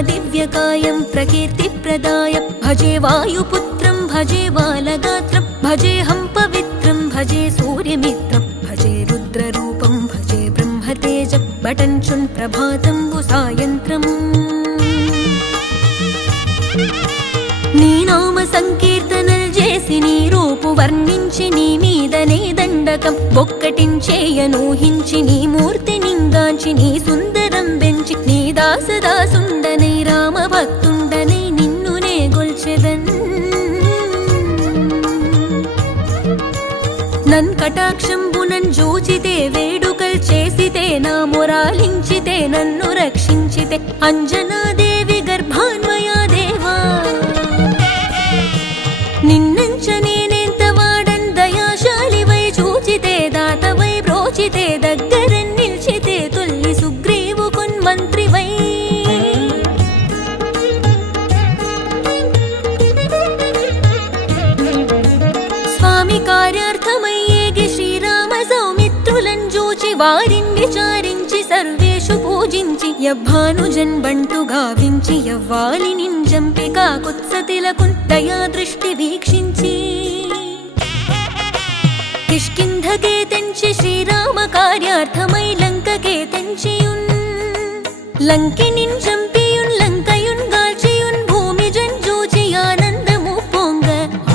महादिव्यकायं प्रकीर्तिप्रदाय भजे वायुपुत्रं भजे बालगात्रं भजेऽहं पवित्रं भजे सूर्यमित्रं भजे रुद्ररूपं भजे ब्रह्मतेज बटञ्चुन् प्रभातं सायन्त्रम् నీ నామ సంకీర్తనలు చేసి నీ రూపు వర్ణించి నీ మీదనే దండకం ఒక్కటించేయనూహించి నీ మూర్తి నింగాంచి నీ సుందరం పెంచి నీ దాసదాసుండనై రామ భక్తుండనై నిన్నునే గొల్చెదన్ నన్ కటాక్షంబునన్ జూచితే వేడుకల్ చేసితే నా మొరాలించితే నన్ను రక్షించితే అంజనాదేవి గర్భాన్వయా దేవా నిన్నంచనేనెంత వాడన్ దయాశాలివై చూచితే దాతవై బ్రోచితే దగ్గర నిల్చితే తొల్లి సుగ్రీవు కొన్మంత్రివై స్వామి కార్యార్థమయ్యేగి శ్రీరామ సౌమిత్రులను చూచి వారిని విచారించి సర్వేషు పూజించి యవ్వానుజన్ బంటు గావించి యవ్వాలి నింజంపి కాకుత్సతిలకున్ దయా దృష్టి వీక్షించి కిష్కింధకే తెంచి శ్రీరామ కార్యార్థమై లంకకే తెంచియున్ లంకినిన్ చంపియున్ లంకయున్ గాల్చియున్ భూమి జంజూచి ఆనందము పొంగ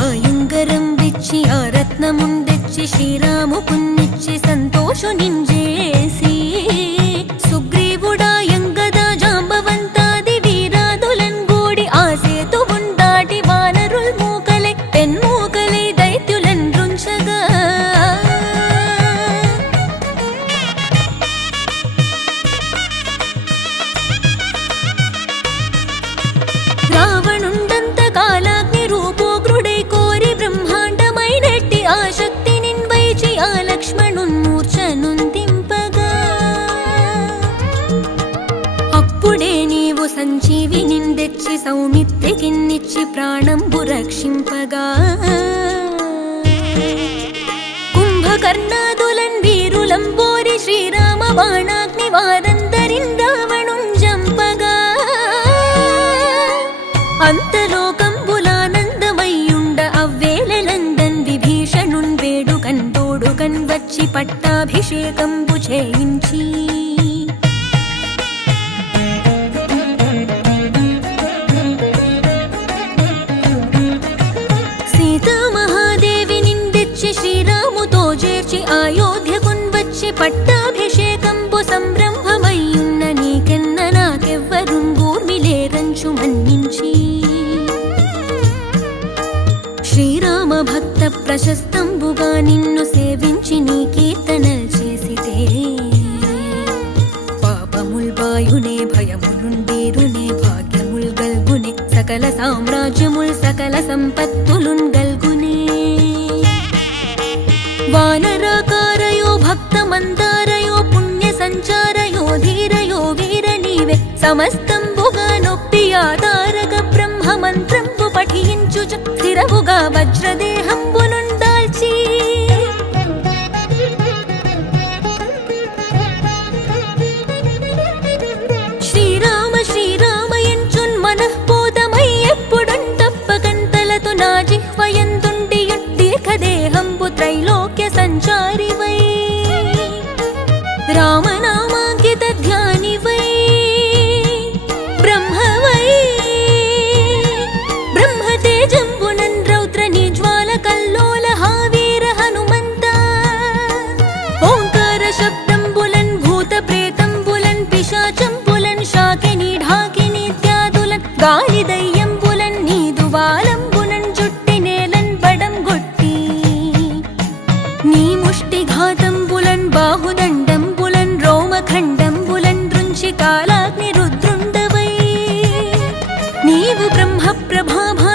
ఆయుంగరం విచ్చి ఆ రత్నముందెచ్చి శ్రీరాముకున్నిచ్చి సంతోషు నింజేసి సుగ్రీవుడాయంగదా జాంబవంతాది వీరాదులన్ గూడి ఆ సేతువున్ దాటి వానరుల్ మూకలై పెన్మూకలై దైత్యులన్ రుంచగా రావణుండంత కాలాగ్ని రూపోగ్రుడై కోరి బ్రహ్మాండమైనట్టి ఆ శక్తి నిన్వైచి ఆ లక్ష్మణున్ మూర్ఛనుందింపగా అప్పుడే నీవు సంజీవి నిందెచ్చి సౌమిత్రికిన్నిచ్చి ప్రాణంబు రక్షింపగా కుంభకర్ణాదులన్ వీరులంబోరి శ్రీరామ బాణాగ్ని వారందరిన్ రావణున్ జంపగా అంతలోకంబులానందమయ్యుండ అవ్వేళలందన్ విభీషణున్ వేడుకన్ తోడుకన్ వచ్చి పట్టాభిషేకంబు చేయించి సీతామహాదేవి నిందెచ్చి శ్రీరాముతో చేర్చి అయోధ్యకున్ వచ్చి పట్టాభిషేకంబు సంరంభమయ్యున్న నీకెన్న నాకెవ్వరున్ గూర్మిలేరంచు మన్నించి శ్రీరామ భక్త ప్రశస్తంబుగా నిన్ను సేవించి నీ కీర్తనల్ చేసితే పాపముల్ బాయునే భయములుండేరునే భాగ్యముల్ గల్గునే సకల సామ్రాజ్యముల్ సకల సంపత్తులున్ గల్గునే వానరాకారయో భక్త మందారయో పుణ్య సంచారయో ధీరయో వీర నీవే సమస్తంబుగా నొప్పి ఆధారక బ్రహ్మ మంత్రంబు పఠించుచ స్థిరవుగా వజ్రదేహంబునుందాల్చి శ్రీరామ శ్రీరామయంచున్ మనఃపూతమై ఎప్పుడున్ తప్పకంతలతో నా జిహ్వయందుండియున్ దీర్ఘదేహంబు త్రైలోక్య సంచారివై రామనామాంకిత ధ్యానివై బ్రహ్మవై బ్రహ్మతేజంబునన్ రౌద్ర నిజ్వాల కల్లోల హావీర హనుమంత ఓంకార శబ్దంబులన్ భూత ప్రేతంబులన్ పిశాచంబులన్ శాకిని ఢాకిని ఇత్యాదులన్ గాలి దయ్యంబులన్ నీదు వాలంబునన్ జుట్టి నేలన్ బడం గొట్టి నీ ముష్టి ఘాతంబులన్ బాహుదండంబులన్ రోమఖండంబులన్ దృంచి కాలాగ్ని రుద్రుండవై నీవు బ్రహ్మ ప్రభాభా